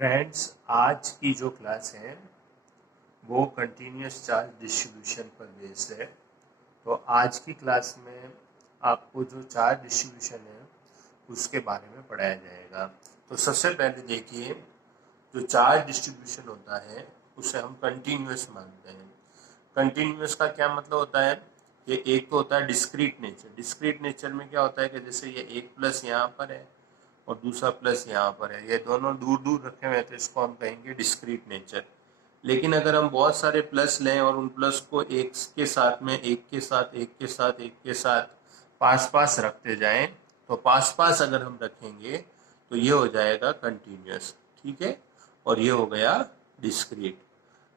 Friends, आज की जो क्लास है वो कंटिन्यूस चार्ज डिस्ट्रीब्यूशन पर बेस्ड है। तो आज की क्लास में आपको जो चार्ज डिस्ट्रीब्यूशन है उसके बारे में पढ़ाया जाएगा। तो सबसे पहले देखिए, जो चार्ज डिस्ट्रीब्यूशन होता है उसे हम कंटिन्यूस मानते हैं। कंटिन्यूस का क्या मतलब होता है? ये एक तो होता है डिस्क्रीट नेचर। डिस्क्रीट नेचर में क्या होता है कि जैसे ये एक प्लस यहाँ पर है और दूसरा प्लस यहाँ पर है, ये दोनों दूर दूर रखे हुए हैं तो इसको हम कहेंगे डिस्क्रीट नेचर। लेकिन अगर हम बहुत सारे प्लस लें और उन प्लस को एक के साथ में एक के साथ एक के साथ एक के साथ पास पास रखते जाएं, तो पास पास अगर हम रखेंगे तो ये हो जाएगा कंटिन्यूस, ठीक है। और ये हो गया डिस्क्रीट।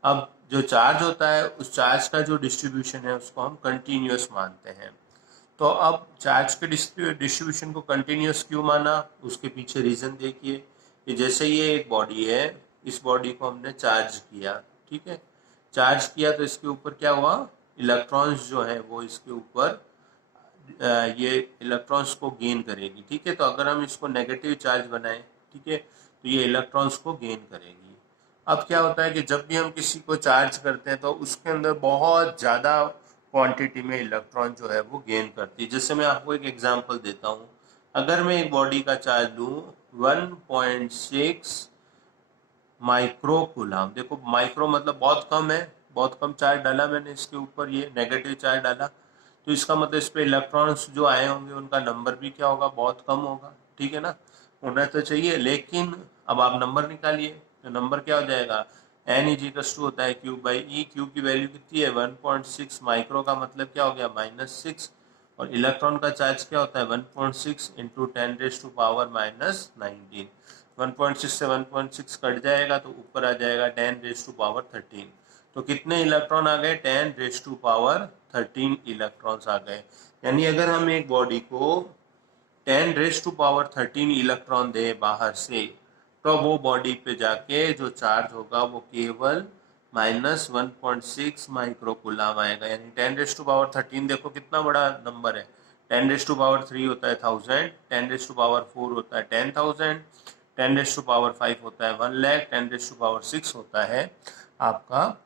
अब जो चार्ज होता है उस चार्ज का जो डिस्ट्रीब्यूशन है उसको हम कंटिन्यूस मानते हैं। तो अब चार्ज के डिस्ट्रीब्यूशन को कंटिन्यूस क्यों माना, उसके पीछे रीजन देखिए कि जैसे ये एक बॉडी है, इस बॉडी को हमने चार्ज किया, ठीक है। चार्ज किया तो इसके ऊपर क्या हुआ, इलेक्ट्रॉन्स जो है वो इसके ऊपर ये इलेक्ट्रॉन्स को गेन करेगी, ठीक है। तो अगर हम इसको नेगेटिव चार्ज बनाएं, ठीक है, तो ये इलेक्ट्रॉन्स को गेन करेगी। अब क्या होता है कि जब भी हम किसी को चार्ज करते हैं तो उसके अंदर बहुत ज़्यादा क्वांटिटी में इलेक्ट्रॉन जो है वो गेन करती है। जैसे मैं आपको एक एग्जांपल देता हूँ। अगर मैं एक बॉडी का चार्ज लूँ 1.6 माइक्रो कूलम, देखो माइक्रो मतलब बहुत कम है, बहुत कम चार्ज डाला मैंने इसके ऊपर, ये नेगेटिव चार्ज डाला, तो इसका मतलब इस पे इलेक्ट्रॉन्स जो आए होंगे उनका नंबर भी क्या होगा, बहुत कम होगा, ठीक है ना। होना तो चाहिए, लेकिन अब आप नंबर निकालिए तो नंबर क्या हो जाएगा, एन इज इक्वल्स टू होता है क्यूब बाई ई। क्यूब की वैल्यू कितनी है 1.6, माइक्रो का मतलब क्या हो गया -6, और इलेक्ट्रॉन का चार्ज क्या होता है 1.6 इंटू 10⁻⁻⁹। 1.6 से 1.6 कट जाएगा तो ऊपर आ जाएगा 10⁻13। तो कितने इलेक्ट्रॉन आ गए, 10⁻13 इलेक्ट्रॉन्स आ गए। यानी अगर हम एक बॉडी को 10⁻13 इलेक्ट्रॉन दे बाहर से, तो वो बॉडी पे जाके जो चार्ज होगा वो केवल -1.6 माइक्रो कूलम आएगा। यानी 10⁻13 देखो कितना बड़ा नंबर है। 10⁻3 होता है 1000, 10⁻4 होता है 10,000, 10⁻5 होता है 1 लाख, 10⁻6 होता है आपका,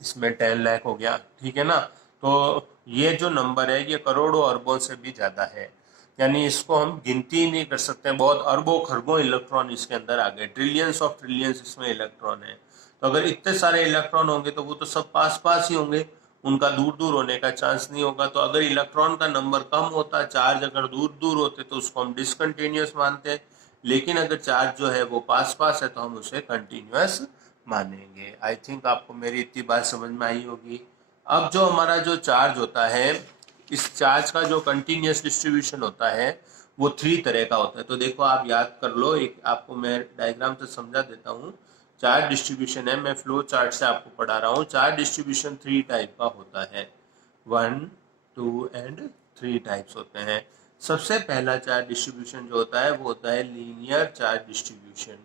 इसमें 10 लाख हो गया, ठीक है ना। तो ये जो नंबर है ये करोड़ों अरबों से भी ज्यादा है। यानी इसको हम गिनती ही नहीं कर सकते, बहुत अरबों खरबों इलेक्ट्रॉन इसके अंदर आ गए, ट्रिलियंस ऑफ ट्रिलियंस इसमें इलेक्ट्रॉन है। तो अगर इतने सारे इलेक्ट्रॉन होंगे तो वो तो सब पास पास ही होंगे, उनका दूर दूर होने का चांस नहीं होगा। तो अगर इलेक्ट्रॉन का नंबर कम होता, चार्ज अगर दूर दूर होते तो उसको हम डिसकंटिन्यूस मानते हैं। लेकिन अगर चार्ज जो है वो पास पास है तो हम उसे कंटिन्यूस मानेंगे। आई थिंक आपको मेरी इतनी बात समझ में आई होगी। अब जो हमारा जो चार्ज होता है, इस चार्ज का जो कंटिन्यूस डिस्ट्रीब्यूशन होता है वो 3 तरह का होता है। तो देखो आप याद कर लो, एक आपको मैं डायग्राम से समझा देता हूँ। चार्ज डिस्ट्रीब्यूशन है, मैं फ्लो चार्ट से आपको पढ़ा रहा हूँ। चार्ज डिस्ट्रीब्यूशन 3 टाइप का होता है, 1, 2 एंड 3 टाइप्स होते हैं। सबसे पहला चार्ज डिस्ट्रीब्यूशन जो होता है वो होता है linear charge distribution.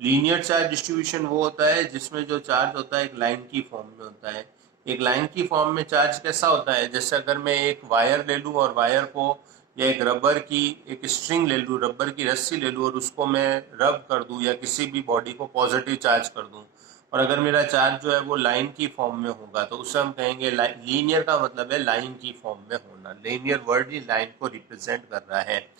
Linear charge distribution वो होता है जिसमें जो चार्ज होता है एक लाइन की फॉर्म में होता है। एक लाइन की फॉर्म में चार्ज कैसा होता है, जैसे अगर मैं एक वायर ले लूं और वायर को, या एक रबर की एक स्ट्रिंग ले लूं, रबर की रस्सी ले लूं और उसको मैं रब कर दूं या किसी भी बॉडी को पॉजिटिव चार्ज कर दूं, और अगर मेरा चार्ज जो है वो लाइन की फॉर्म में होगा तो उसे हम कहेंगे लीनियर। का मतलब है लाइन की फॉर्म में होना, लीनियर वर्ड ही लाइन को रिप्रेजेंट कर रहा है।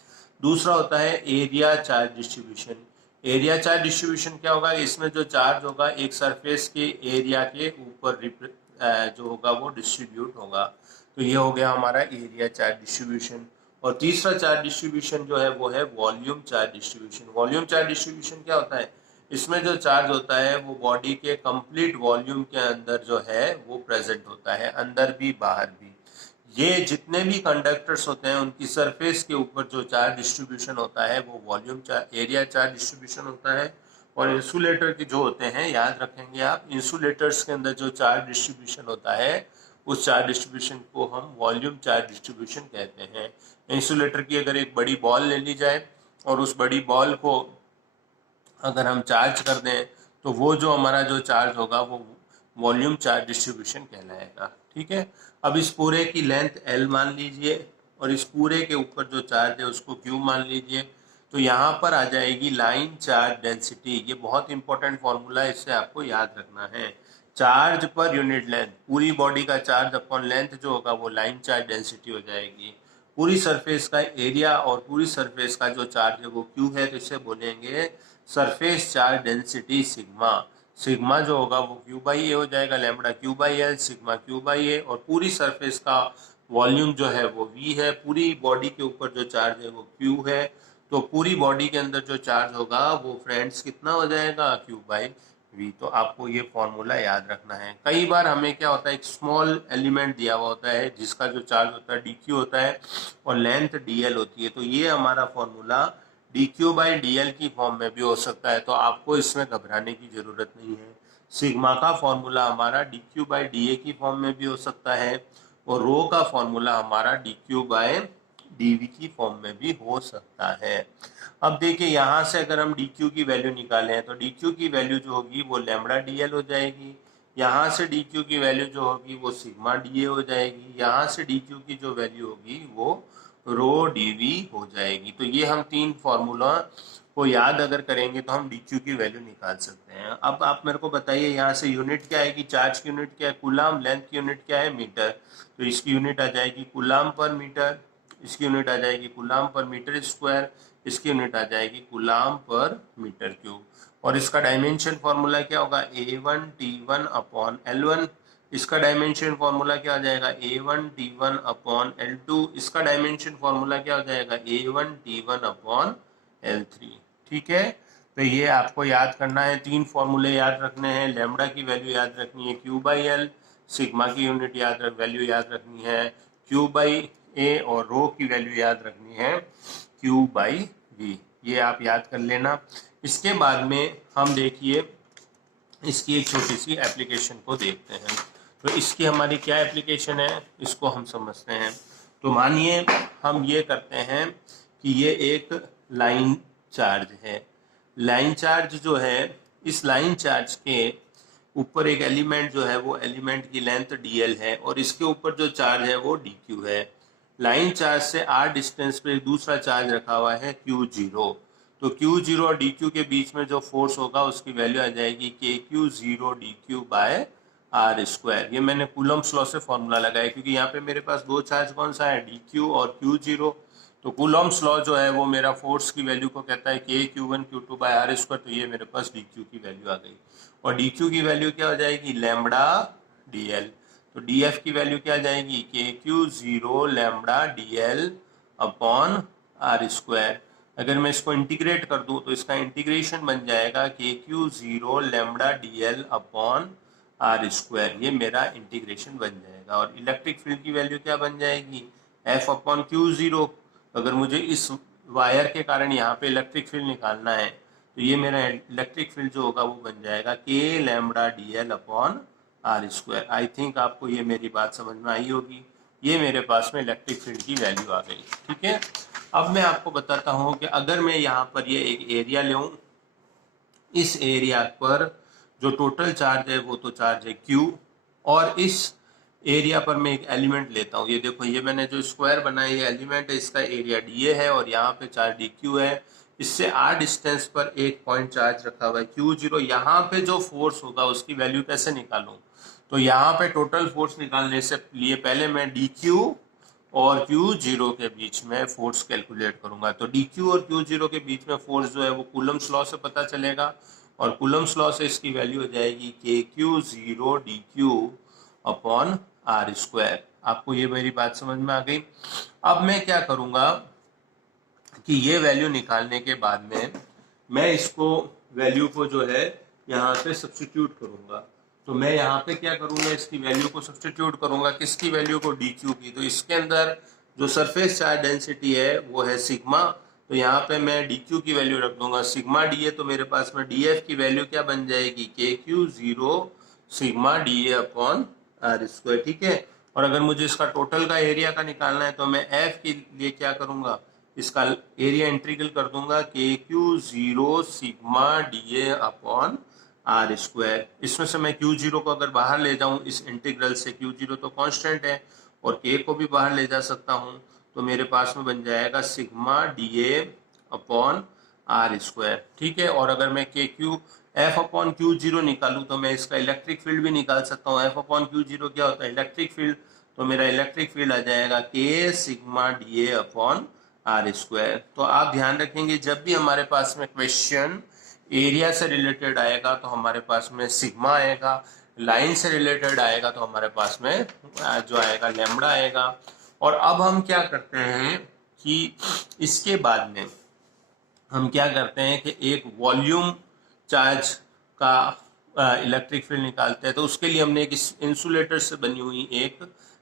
दूसरा होता है area charge distribution. Area charge distribution क्या होगा, इसमें जो चार्ज होगा एक सरफेस के एरिया के ऊपर जो होगा वो डिस्ट्रीब्यूट होगा। तो ये हो गया हमारा एरिया चार्ज डिस्ट्रीब्यूशन। और तीसरा चार्ज डिस्ट्रीब्यूशन जो है वो है volume charge distribution. Volume charge distribution क्या होता है, इसमें जो चार्ज होता है वो बॉडी के कंप्लीट वॉल्यूम के अंदर जो है वो प्रेजेंट होता है, अंदर भी बाहर भी। ये जितने भी कंडक्टर्स होते हैं उनकी सरफेस के ऊपर जो चार्ज डिस्ट्रीब्यूशन होता है वो volume charge, area charge distribution होता है। और इंसुलेटर के जो होते हैं, याद रखेंगे आप, इंसुलेटर्स के अंदर जो चार्ज डिस्ट्रीब्यूशन होता है उस चार्ज डिस्ट्रीब्यूशन को हम वॉल्यूम चार्ज डिस्ट्रीब्यूशन कहते हैं। इंसुलेटर की अगर एक बड़ी बॉल ले ली जाए और उस बड़ी बॉल को अगर हम चार्ज कर दें तो वो जो हमारा जो चार्ज होगा वो वॉल्यूम चार्ज डिस्ट्रीब्यूशन कहलाएगा, ठीक है। अब इस पूरे की लेंथ L मान लीजिए और इस पूरे के ऊपर जो चार्ज है उसको Q मान लीजिए। तो यहाँ पर आ जाएगी लाइन चार्ज डेंसिटी। ये बहुत इंपॉर्टेंट फॉर्मूला है, इससे आपको याद रखना है। चार्ज पर यूनिट लेंथ, पूरी बॉडी का चार्ज अपॉन लेंथ जो होगा वो लाइन चार्ज डेंसिटी हो जाएगी। पूरी सरफेस का एरिया और पूरी सरफेस का जो चार्ज है वो क्यू है, तो इसे बोलेंगे surface charge density sigma. Sigma जो होगा वो क्यू बाई ए हो जाएगा, lambda Q by L, sigma Q by A. और पूरी सरफेस का वॉल्यूम जो है वो वी है, पूरी बॉडी के ऊपर जो चार्ज है वो क्यू है। तो पूरी बॉडी के अंदर जो चार्ज होगा वो फ्रेंड्स कितना हो जाएगा, क्यू बाई वी। तो आपको ये फॉर्मूला याद रखना है। कई बार हमें क्या होता है, एक स्मॉल एलिमेंट दिया हुआ होता है जिसका जो चार्ज होता है डी क्यू होता है और लेंथ डी एल होती है, तो ये हमारा formula D Q by D L की फॉर्म में भी हो सकता है, तो आपको इसमें घबराने की जरूरत नहीं है। सिग्मा का फॉर्मूला हमारा D Q by D A की फॉर्म में भी हो सकता है और रो का फॉर्मूला हमारा डी क्यू बाय डीवी की फॉर्म में भी हो सकता है। अब देखिए यहाँ से अगर हम डी क्यू की वैल्यू निकालें तो डी क्यू की वैल्यू जो होगी वो लैम्बडा डी एल हो जाएगी। यहाँ से डी क्यू की वैल्यू जो होगी वो सिग्मा डी ए हो जाएगी। यहाँ से डी क्यू की जो वैल्यू होगी वो रो डी वी हो जाएगी। तो ये हम तीन फॉर्मूला को याद अगर करेंगे तो हम डी क्यू की वैल्यू निकाल सकते हैं। अब आप मेरे को बताइए यहाँ से यूनिट क्या आएगी, चार्ज की यूनिट क्या है कूलाम, लेंथ की यूनिट क्या है मीटर। तो इसकी यूनिट आ जाएगी कूलाम पर मीटर, इसकी यूनिट आ जाएगी कूलाम पर मीटर स्क्वायर, इसकी यूनिट आ जाएगी कूलाम पर मीटर क्यूब। और इसका डायमेंशन फॉर्मूला क्या होगा, A1 T1 अपॉन L1। इसका डायमेंशन फॉर्मूला क्या हो जाएगा, A1 T1 अपॉन L2। इसका डायमेंशन फॉर्मूला क्या हो जाएगा, A1 T1 अपॉन L3। ठीक है, तो ये आपको याद करना है, तीन फॉर्मूले याद रखने हैं। लैम्बडा की वैल्यू याद रखनी है क्यू बाई एल, सिग्मा की यूनिट वैल्यू याद रखनी है क्यू बाई ए और रो की वैल्यू याद रखनी है क्यू बाई वी। ये आप याद कर लेना। इसके बाद में हम देखिए इसकी एक छोटी सी एप्लीकेशन को देखते हैं। तो इसकी हमारी क्या एप्लीकेशन है इसको हम समझते हैं। तो मानिए हम ये करते हैं कि ये एक लाइन चार्ज है। लाइन चार्ज जो है, इस लाइन चार्ज के ऊपर एक एलिमेंट जो है वो एलिमेंट की लेंथ dl है और इसके ऊपर जो चार्ज है वो dq है। लाइन चार्ज से r डिस्टेंस पे एक दूसरा चार्ज रखा हुआ है q0। तो q0 और dq के बीच में जो फोर्स होगा उसकी वैल्यू आ जाएगी kq0 dq bye are square. ये मैंने कूलम्स लॉ से फॉर्मूला लगाया क्योंकि यहाँ पे मेरे पास दो चार्ज कौन सा है, dq और q0। तो कूलम्स लॉ जो है वो मेरा फोर्स की वैल्यू को कहता है kq1 q2 bye are square. तो ये मेरे पास dq की वैल्यू आ गई और dq की वैल्यू क्या हो जाएगी, लैम्बडा dl। तो df की वैल्यू क्या आ जाएगी, kq0 lambda dl upon R square. अगर मैं इसको इंटीग्रेट कर दूं तो इसका इंटीग्रेशन बन जाएगा kq0 lambda dl upon R square. ये मेरा इंटीग्रेशन बन जाएगा। और इलेक्ट्रिक फील्ड की वैल्यू क्या बन जाएगी, F अपॉन Q0। अगर मुझे इस वायर के कारण यहाँ पे इलेक्ट्रिक फील्ड निकालना है तो ये मेरा इलेक्ट्रिक फील्ड जो होगा वो बन जाएगा K lambda DL upon R square. I think आपको ये मेरी बात समझ में आई होगी। ये मेरे पास में इलेक्ट्रिक फील्ड की वैल्यू आ गई। ठीक है, अब मैं आपको बताता हूँ कि अगर मैं यहाँ पर ये एक एरिया लूँ, इस एरिया पर जो टोटल चार्ज है वो तो चार्ज है Q और इस एरिया पर मैं एक एलिमेंट लेता हूँ। ये देखो, ये मैंने जो स्क्वायर बनाया ये एलिमेंट है, इसका एरिया dA है और यहाँ पे चार्ज dQ है। इससे r डिस्टेंस पर एक पॉइंट चार्ज रखा हुआ है Q0। यहाँ पे जो फोर्स होगा उसकी वैल्यू कैसे निकालूं, तो यहाँ पे टोटल फोर्स निकालने से लिए पहले मैं dQ और Q0 के बीच में फोर्स कैलकुलेट करूंगा। तो dQ और Q0 के बीच में फोर्स जो है वो कूलम्स लॉ से पता चलेगा और कूलम्स लॉ से इसकी वैल्यू हो जाएगी kQ0 dQ upon R square. आपको ये मेरी बात समझ में आ गई। अब मैं क्या करूंगा कि ये वैल्यू निकालने के बाद में मैं इसको वैल्यू को जो है यहाँ पे सब्स्टिट्यूट करूंगा। तो मैं यहाँ पे क्या करूंगा, इसकी वैल्यू को सब्स्टिट्यूट करूंगा, किसकी वैल्यू को, dQ की। तो इसके अंदर जो सरफेस चार्ज डेंसिटी है वो है सिग्मा। तो यहाँ पे मैं dQ की वैल्यू रख दूंगा सिग्मा dA। तो मेरे पास में dF की वैल्यू क्या बन जाएगी, kQ0 sigma dA upon R square. ठीक है, और अगर मुझे इसका टोटल का एरिया का निकालना है तो मैं F के लिए क्या करूंगा, इसका एरिया इंटीग्रल कर दूंगा kQ0 sigma dA upon R square. इसमें से मैं Q0 को अगर बाहर ले जाऊं इस इंटीग्रल से, Q0 तो कांस्टेंट है और K को भी बाहर ले जा सकता हूं, तो मेरे पास में बन जाएगा sigma dA upon R square, ठीक है। और अगर मैं K Q F upon Q zero निकालूं तो मैं इसका इलेक्ट्रिक फील्ड भी निकाल सकता हूँ। एफ अपॉन क्यू जीरो क्या होता है? Electric field. तो मेरा इलेक्ट्रिक फील्ड आ जाएगा K sigma D A upon R square. तो आप ध्यान रखेंगे जब भी हमारे पास में क्वेश्चन एरिया से रिलेटेड आएगा तो हमारे पास में सिग्मा आएगा, लाइन से रिलेटेड आएगा तो हमारे पास में जो आएगा लैम्बडा आएगा। और अब हम क्या करते हैं कि इसके बाद में हम क्या करते हैं कि एक वॉल्यूम चार्ज का इलेक्ट्रिक फील्ड निकालते हैं। तो उसके लिए हमने एक इंसुलेटर से बनी हुई एक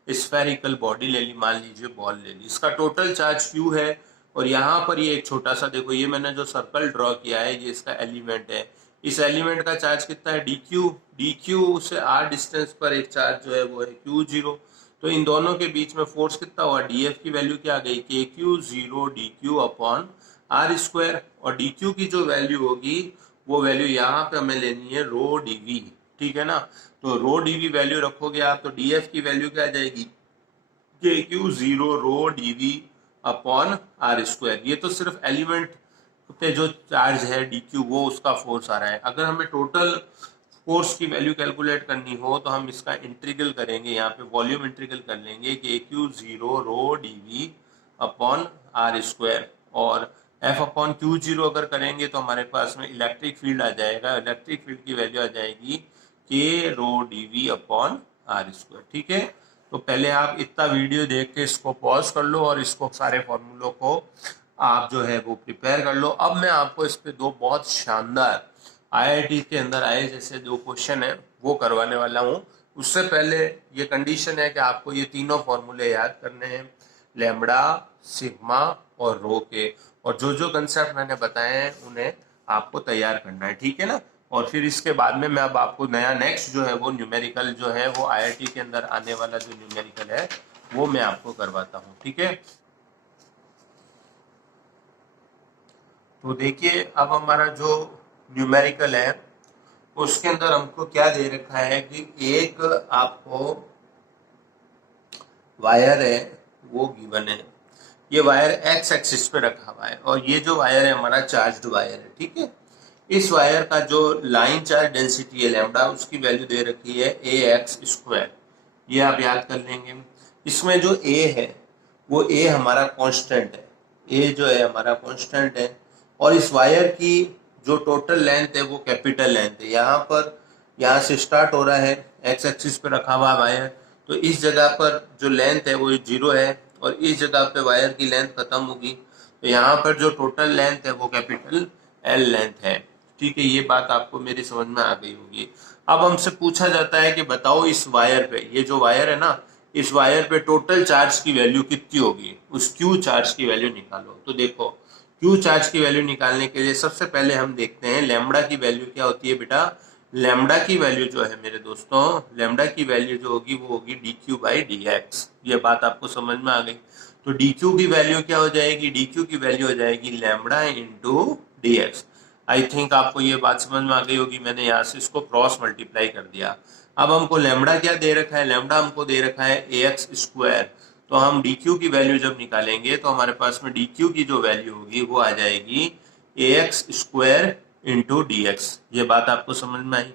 स्फेरिकल बॉडी ले ली, मान लीजिए बॉल ले ली। इसका टोटल चार्ज क्यू है और यहाँ पर ये एक छोटा सा, देखो ये मैंने जो सर्कल ड्रॉ किया है ये इसका एलिमेंट है। इस एलिमेंट का चार्ज कितना है? D Q. डी क्यू से आर डिस्टेंस पर एक चार्ज जो है वो है क्यू जीरो। तो इन दोनों के बीच में फोर्स कितना हुआ? डी एफ की वैल्यू क्या आ गई? K Q zero D Q upon R square. और डी क्यू की जो वैल्यू होगी वो वैल्यू यहाँ पे हमें लेनी है रो डी वी, ठीक है ना। तो रो डी वी वैल्यू रखोगे आप तो डी एफ की वैल्यू क्या आ जाएगी? K Q zero rho D V upon R square. ये तो सिर्फ एलिमेंट पे जो चार्ज है डी क्यू वो उसका फोर्स आ रहा है। अगर हमें टोटल फोर्स की वैल्यू कैलकुलेट करनी हो तो हम इसका इंटीग्रल करेंगे, यहाँ पे वॉल्यूम इंटीग्रल कर लेंगे K Q zero rho D V upon R square. और एफ अपॉन क्यू जीरो अगर करेंगे तो हमारे पास में इलेक्ट्रिक फील्ड आ जाएगा। इलेक्ट्रिक फील्ड की वैल्यू आ जाएगी के rho D V upon R square, ठीक है। तो पहले आप इतना वीडियो देख के इसको पॉज कर लो और इसको सारे फॉर्मूलों को आप जो है वो प्रिपेयर कर लो। अब मैं आपको इस पे दो बहुत शानदार आईआईटी के अंदर आए जैसे जो क्वेश्चन है वो करवाने वाला हूँ। उससे पहले ये कंडीशन है कि आपको ये तीनों फॉर्मूले याद करने हैं, लैम्बडा, सिग्मा और रो के। और जो जो कंसेप्ट मैंने बताए हैं उन्हें आपको तैयार करना है, ठीक है ना। और फिर इसके बाद में मैं अब आपको नया नेक्स्ट जो है वो न्यूमेरिकल जो है वो आईआईटी के अंदर आने वाला जो न्यूमेरिकल है वो मैं आपको करवाता हूँ, ठीक है। तो देखिए अब हमारा जो न्यूमेरिकल है उसके अंदर हमको क्या दे रखा है कि एक आपको वायर है वो गिवन है। ये वायर एक्स एक्सिस पे रखा हुआ है और ये जो वायर है हमारा चार्ज्ड वायर है, ठीक है। इस वायर का जो लाइन चार्ज डेंसिटी है लैम्बडा उसकी वैल्यू दे रखी है ए एक्स स्क्वायर। ये आप याद कर लेंगे। इसमें जो ए है वो ए हमारा कांस्टेंट है, ए जो है हमारा कांस्टेंट है। और इस वायर की जो टोटल लेंथ है वो कैपिटल लेंथ है। यहाँ से स्टार्ट हो रहा है, एक्स एक्सिस पे रखा हुआ वायर, तो इस जगह पर जो लेंथ है वो जीरो है और इस जगह पे वायर की लेंथ खत्म होगी। तो यहाँ पर जो टोटल लेंथ है वो कैपिटल एल लेंथ है, ठीक है। ये बात आपको मेरी समझ में आ गई होगी। अब हमसे पूछा जाता है कि बताओ इस वायर पे, ये जो वायर है ना, इस वायर पे टोटल चार्ज की वैल्यू कितनी होगी, उस क्यू चार्ज की वैल्यू निकालो। तो देखो क्यू चार्ज की वैल्यू निकालने के लिए सबसे पहले हम देखते हैं लैम्बडा की वैल्यू क्या होती है बेटा। लैम्बडा की वैल्यू जो है मेरे दोस्तों, लैम्बडा की वैल्यू जो होगी वो होगी D Q by D X. ये बात आपको समझ में आ गई। तो डी क्यू की वैल्यू क्या हो जाएगी? डी क्यू की वैल्यू हो जाएगी लैम्बडा इंटू डी एक्स। आई थिंक आपको ये बात समझ में आ गई होगी। मैंने यहाँ से इसको क्रॉस मल्टीप्लाई कर दिया। अब हमको लैम्बडा क्या दे रखा है? लैम्बडा हमको दे रखा है ए एक्स स्क्वायर। तो हम डी क्यू की वैल्यू जब निकालेंगे तो हमारे पास में डी क्यू की जो वैल्यू होगी वो आ जाएगी A X square into D X. ये बात आपको समझ में आई।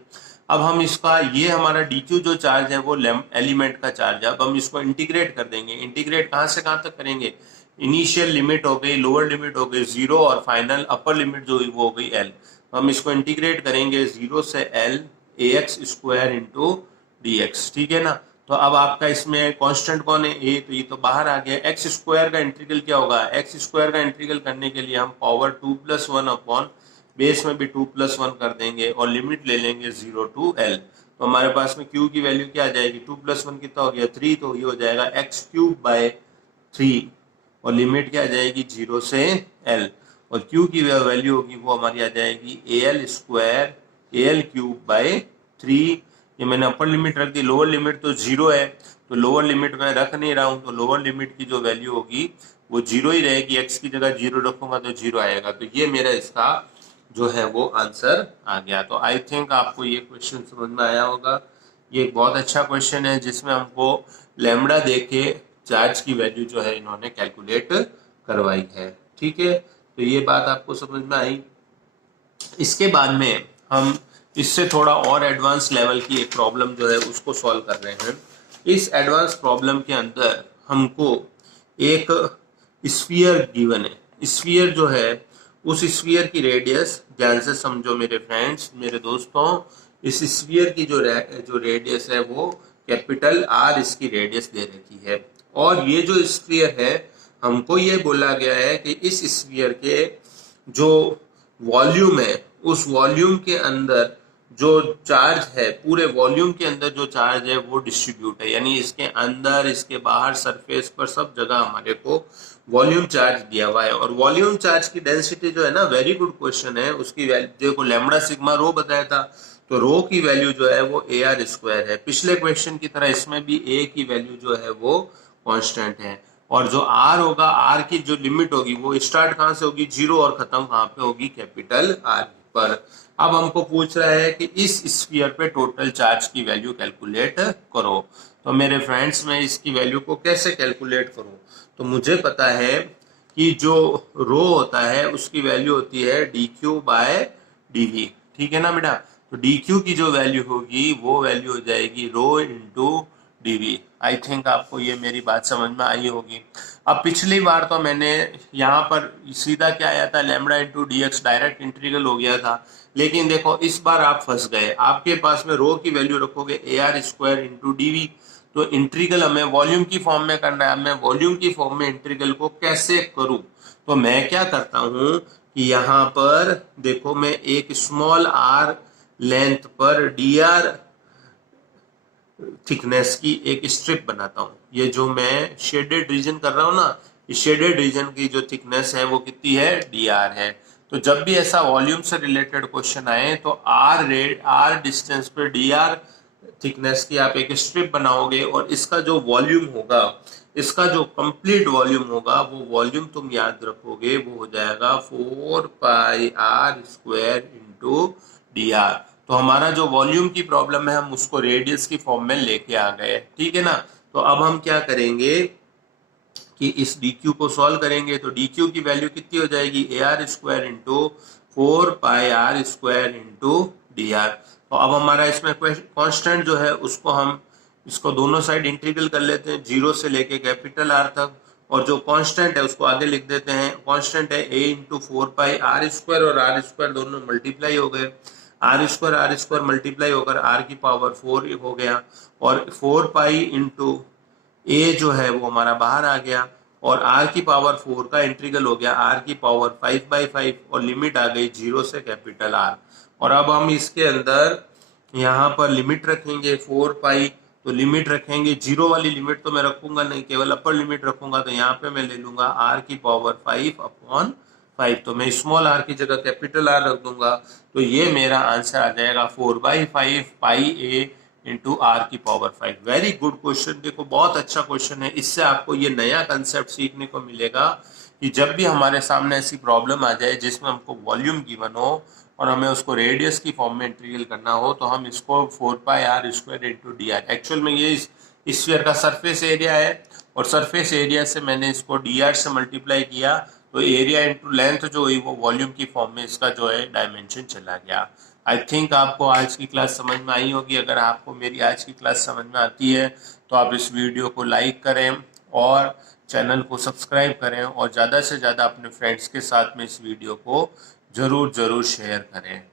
अब हम इसका, ये हमारा डी क्यू जो चार्ज है वो एलिमेंट का चार्ज है। अब हम इसको इंटीग्रेट कर देंगे। इंटीग्रेट कहाँ से कहाँ तक करेंगे? इनिशियल लिमिट हो गई, लोअर लिमिट हो गई जीरो और फाइनल अपर लिमिट जो हुई वो हो गई एल। तो हम इसको इंटीग्रेट करेंगे जीरो से L A X square into D x, ठीक है ना। तो अब आपका इसमें कांस्टेंट कौन है? ए, तो ये तो बाहर आ गया। एक्स स्क्वायर का इंटीग्रल क्या होगा? एक्स स्क्वायर का इंटीग्रल करने के लिए हम पावर 2+1 अपॉन बेस में भी 2+1 कर देंगे और लिमिट ले लेंगे 0 टू एल। तो हमारे पास में क्यू की वैल्यू क्या आ जाएगी? 2+1 कितना हो गया? 3। तो ये हो जाएगा एक्स क्यूब बाय 3 और लिमिट क्या आ जाएगी? 0 से एल। और क्यू की वैल्यू होगी वो हमारी आ जाएगी A L square A L cube by 3। ये मैंने अपर लिमिट रख दी। लोअर लिमिट तो 0 है तो लोअर लिमिट मैं रख नहीं रहा हूँ, तो लोअर लिमिट की जो वैल्यू होगी वो 0 ही रहेगी। एक्स की जगह 0 रखूंगा तो 0 आएगा। तो ये मेरा इसका जो है वो आंसर आ गया। तो आई थिंक आपको ये क्वेश्चन समझ में आया होगा। ये एक बहुत अच्छा क्वेश्चन है जिसमें हमको लैम्बडा देके चार्ज की वैल्यू जो है इन्होंने कैलकुलेट करवाई है, ठीक है। तो ये बात आपको समझ में आई। इसके बाद में हम इससे थोड़ा और एडवांस लेवल की एक प्रॉब्लम जो है उसको सॉल्व कर रहे हैं। इस एडवांस प्रॉब्लम के अंदर हमको एक स्फीयर गिवन है। स्फीयर जो है उस स्फीयर की रेडियस, ध्यान से समझो मेरे फ्रेंड्स, मेरे दोस्तों, इस स्फीयर की जो रेडियस है वो कैपिटल आर इसकी रेडियस दे रखी है। और ये जो स्फीयर है हमको ये बोला गया है कि इस स्फीयर के जो वॉल्यूम है उस वॉल्यूम के अंदर जो चार्ज है, पूरे वॉल्यूम के अंदर जो चार्ज है वो डिस्ट्रीब्यूट है, यानी इसके अंदर, इसके बाहर, सरफेस पर, सब जगह हमारे को वॉल्यूम चार्ज दिया हुआ है। और वॉल्यूम चार्ज की डेंसिटी जो है ना, वेरी गुड क्वेश्चन है, उसकी वैल्यू देखो लैम्बडा सिग्मा रो बताया था, तो रो की वैल्यू जो है वो ए आर स्क्वायर है। पिछले क्वेश्चन की तरह इसमें भी ए की वैल्यू जो है वो कांस्टेंट है, और जो आर होगा, आर की जो लिमिट होगी वो स्टार्ट कहां से होगी, जीरो, और खत्म कहां पे होगी, कैपिटल आर पर। अब हमको पूछ रहा है कि इस स्फीयर पे टोटल चार्ज की वैल्यू कैलकुलेट करो। तो मेरे फ्रेंड्स, मैं इसकी वैल्यू को कैसे कैलकुलेट करूं? तो मुझे पता है कि जो रो होता है उसकी वैल्यू होती है D Q by D V, ठीक है ना बेटा। तो डी क्यू की जो वैल्यू होगी वो वैल्यू हो जाएगी रो इंटू डीवी। आई थिंक आपको ये मेरी बात समझ में आई होगी। अब पिछली बार तो मैंने यहाँ पर सीधा क्या आया था, lambda into D x, direct integral हो गया था। लेकिन देखो इस बार आप फंस गए, आपके पास में रो की वैल्यू रखोगे A R square into DV, तो इंटीग्रल हमें वॉल्यूम की फॉर्म में करना है। मैं वॉल्यूम की फॉर्म में इंटीग्रल को कैसे करूं? तो मैं क्या करता हूं कि यहाँ पर देखो, मैं एक स्मॉल आर लेंथ पर डी आर थिकनेस की एक स्ट्रिप बनाता हूँ। ये जो मैं शेडेड रीजन कर रहा हूँ ना, इस शेडेड रीजन की जो थिकनेस है वो कितनी है, डी आर है। तो जब भी ऐसा वॉल्यूम से रिलेटेड क्वेश्चन आए तो आर डिस्टेंस पे डी आर थिकनेस की आप एक स्ट्रिप बनाओगे, और इसका जो वॉल्यूम होगा, इसका जो कंप्लीट वॉल्यूम होगा, वो वॉल्यूम तुम याद रखोगे, वो हो जाएगा 4 pi R square into D R. तो हमारा जो वॉल्यूम की प्रॉब्लम है हम उसको रेडियस की फॉर्म में लेके आ गए, ठीक है ना। तो अब हम क्या करेंगे कि इस डी क्यू को सॉल्व करेंगे। तो डी क्यू की वैल्यू कितनी हो जाएगी, A R square into 4 pi R square into D R. तो अब हमारा इसमें कांस्टेंट जो है उसको हम इसको दोनों साइड इंटीग्रल कर लेते हैं, जीरो से लेके कैपिटल आर तक, और जो कांस्टेंट है उसको आगे लिख देते हैं। कांस्टेंट है ए इंटू 4 पाई आर स्क्वायर, और आर स्क्वायर दोनों मल्टीप्लाई हो गए, आर स्क्वायर मल्टीप्लाई होकर आर की पावर 4 हो गया, और 4 पाई इंटू ए जो है वो हमारा बाहर आ गया, और आर की पावर 4 का इंटीग्रल हो गया आर की पावर 5/5, और लिमिट आ गई जीरो से कैपिटल आर। और अब हम इसके अंदर यहाँ पर लिमिट रखेंगे 4 पाई, तो लिमिट रखेंगे, जीरो वाली लिमिट तो मैं रखूंगा नहीं, केवल अपर लिमिट रखूंगा। तो यहाँ पे मैं ले लूंगा आर की पावर 5/5, तो मैं स्मॉल आर की जगह कैपिटल आर रख दूंगा। तो ये मेरा आंसर आ जाएगा 4/5 पाई ए इंटू आर की पावर 5। वेरी गुड क्वेश्चन, देखो बहुत अच्छा क्वेश्चन है। इससे आपको ये नया कंसेप्ट सीखने को मिलेगा कि जब भी हमारे सामने ऐसी प्रॉब्लम आ जाए जिसमें हमको वॉल्यूम गिवन हो और हमें उसको रेडियस की फॉर्म में इंटीग्रल करना हो, तो हम इसको 4 pi R square into D R, actual में ये इस स्फीयर का सरफेस एरिया है, और सरफेस एरिया से मैंने इसको डी आर से मल्टीप्लाई किया, तो एरिया इंटू लेंथ जो हुई वो वॉल्यूम की फॉर्म में इसका जो है डायमेंशन चला गया। आई थिंक आपको आज की क्लास समझ में आई होगी। अगर आपको मेरी आज की क्लास समझ में आती है तो आप इस वीडियो को लाइक करें और चैनल को सब्सक्राइब करें, और ज़्यादा से ज़्यादा अपने फ्रेंड्स के साथ में इस वीडियो को ज़रूर शेयर करें।